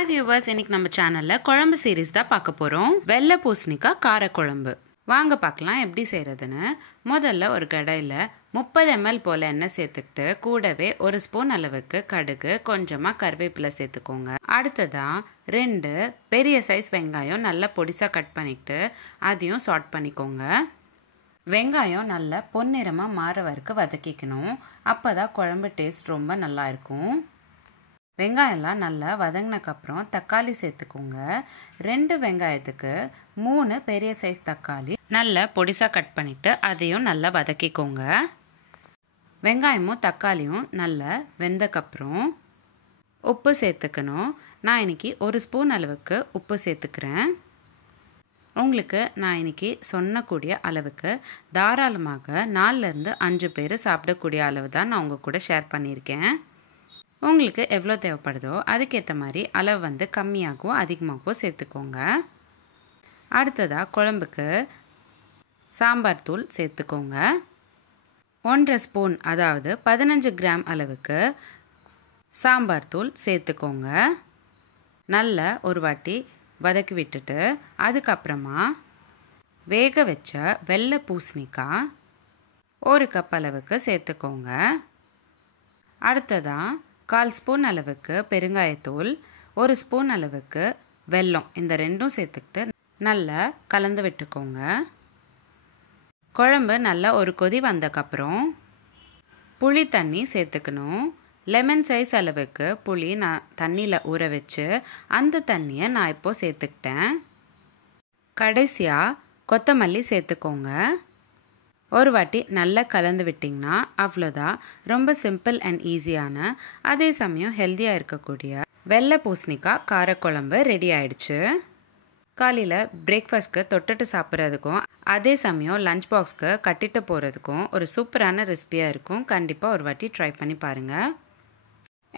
Hi viewers, இன்னைக்கு நம்ம சேனல்ல குழம்பு சீரிஸ் தான் பார்க்க போறோம். வெள்ளை பூசணிக்காய் கார குழம்பு. வாங்க பார்க்கலாம் எப்படி செய்யறதுன்னு. முதல்ல ஒரு கடாயில 30 ml போல எண்ணெய் சேர்த்துக்கிட்டு கூடவே ஒரு ஸ்பூன் அளவுக்கு கடுகு, கொஞ்சமா கறிவேப்பிலை சேர்த்துக்கோங்க. அடுத்ததா 2 பெரிய சைஸ் வெங்காயம் நல்லா பொடிசா கட் பண்ணிட்டு அதையும் சாட் பண்ணிக்கோங்க. வெங்காயம் நல்லா பொன்னிறமா மாற வரைக்கும் வதக்கிக்கணும். அப்பதான் குழம்பு டேஸ்ட் ரொம்ப நல்லா இருக்கும். வெங்காயம்லாம் நல்லா வதங்கினக்கப்புறம் தக்காளி சேர்த்துக்கோங்க. 2 வெங்காயத்துக்கு 3 பெரிய சைஸ் தக்காளி நல்லா பொடிசா கட் பண்ணிட்டு அதையும் நல்லா வதக்கிக்கோங்க. வெங்காயமும் தக்காளியும் நல்லா வெந்தக்கப்புறம் உப்பு சேர்த்துக்கணும். நான் இன்னைக்கு 1 ஸ்பூன் அளவுக்கு உப்பு சேர்த்துக்கிறேன். உங்களுக்கு நான் இன்னைக்கு சொன்னக்கூடிய அளவுக்கு தாராளமாக 4லேருந்து 5 பேர் சாப்பிடக்கூடிய அளவு தான் நான் உங்கள் கூட ஷேர் பண்ணியிருக்கேன். உங்களுக்கு எவ்வளோ தேவைப்படுதோ அதுக்கேற்ற மாதிரி அளவு வந்து கம்மியாகவோ அதிகமாகவோ சேர்த்துக்கோங்க. அடுத்ததாக குழம்புக்கு சாம்பார் தூள் சேர்த்துக்கோங்க. 1.5 ஸ்பூன் அதாவது 15 கிராம் அளவுக்கு சாம்பார் தூள் சேர்த்துக்கோங்க. நல்லா ஒரு வாட்டி வதக்கி விட்டுட்டு அதுக்கப்புறமா வேக வச்ச வெள்ளை பூசணிக்காய் 1 கப் அளவுக்கு சேர்த்துக்கோங்க. அடுத்ததாக 1/4 ஸ்பூன் அளவுக்கு பெருங்காயத்தூள், 1 ஸ்பூன் அளவுக்கு வெல்லம், இந்த ரெண்டும் சேர்த்துக்கிட்டு நல்லா கலந்து விட்டுக்கோங்க. குழம்பு நல்லா ஒரு கொதி வந்தக்கப்புறம் புளி தண்ணி சேர்த்துக்கணும். லெமன் சைஸ் அளவுக்கு புளி நான் தண்ணியில் ஊற வச்சு அந்த தண்ணியை நான் இப்போ சேர்த்துக்கிட்டேன். கடைசியாக கொத்தமல்லி சேர்த்துக்கோங்க. ஒரு வாட்டி நல்லா கலந்து விட்டிங்கன்னா அவ்வளோதான். ரொம்ப சிம்பிள் அண்ட் ஈஸியான அதே சமயம் ஹெல்த்தியாக இருக்கக்கூடிய வெள்ளை பூசணிக்காய் காரக்குழம்பு ரெடி ஆயிடுச்சு. காலையில் பிரேக்ஃபாஸ்ட்க்கு தொட்டுட்டு சாப்பிட்றதுக்கும் அதே சமயம் லஞ்ச் பாக்ஸ்க்கு கட்டிட்டு போகிறதுக்கும் ஒரு சூப்பரான ரெசிபியாக இருக்கும். கண்டிப்பாக ஒரு வாட்டி ட்ரை பண்ணி பாருங்கள்.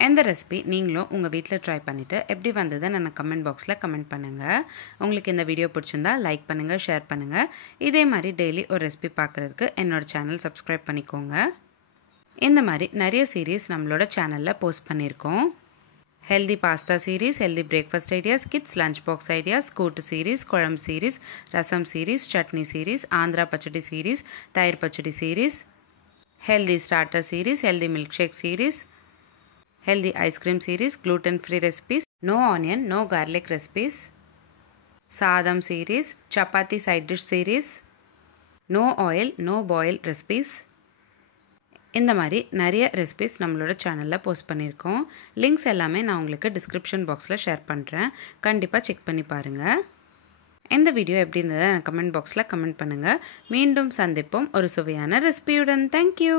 எந்த ரெசிபி நீங்களும் உங்கள் வீட்டில் ட்ரை பண்ணிவிட்டு எப்படி வந்ததுன்னு நான் கமெண்ட் பாக்ஸில் கமெண்ட் பண்ணுங்கள். உங்களுக்கு இந்த வீடியோ பிடிச்சிருந்தா லைக் பண்ணுங்கள், ஷேர் பண்ணுங்கள். இதே மாதிரி டெய்லி ஒரு ரெசிபி பார்க்குறதுக்கு என்னோடய சேனல் சப்ஸ்கிரைப் பண்ணிக்கோங்க. இந்த மாதிரி நிறைய சீரீஸ் நம்மளோட சேனலில் போஸ்ட் பண்ணியிருக்கோம். Healthy pasta series, healthy breakfast ideas, kids lunch box ideas, கூட்டு சீரீஸ், குழம்பு series, rasam series, chutney series, Andhra pachadi series, தயிர் pachadi series, healthy starter series, healthy milk shake series, healthy ice cream series, gluten free recipes, no onion no garlic recipes, sadam series, chapati side dish series, no oil no boil recipes. இந்த மாதிரி நிறைய recipes நம்மளோட சேனலில் post பண்ணியிருக்கோம். Links எல்லாமே நான் உங்களுக்கு description பாக்ஸில் ஷேர் பண்ணுறேன். கண்டிப்பாக செக் பண்ணி பாருங்கள். இந்த வீடியோ எப்படி இருந்தது கமெண்ட் பாக்ஸில் கமெண்ட் பண்ணுங்கள். மீண்டும் சந்திப்போம் ஒரு சுவையான ரெசிபியுடன். தேங்க்யூ.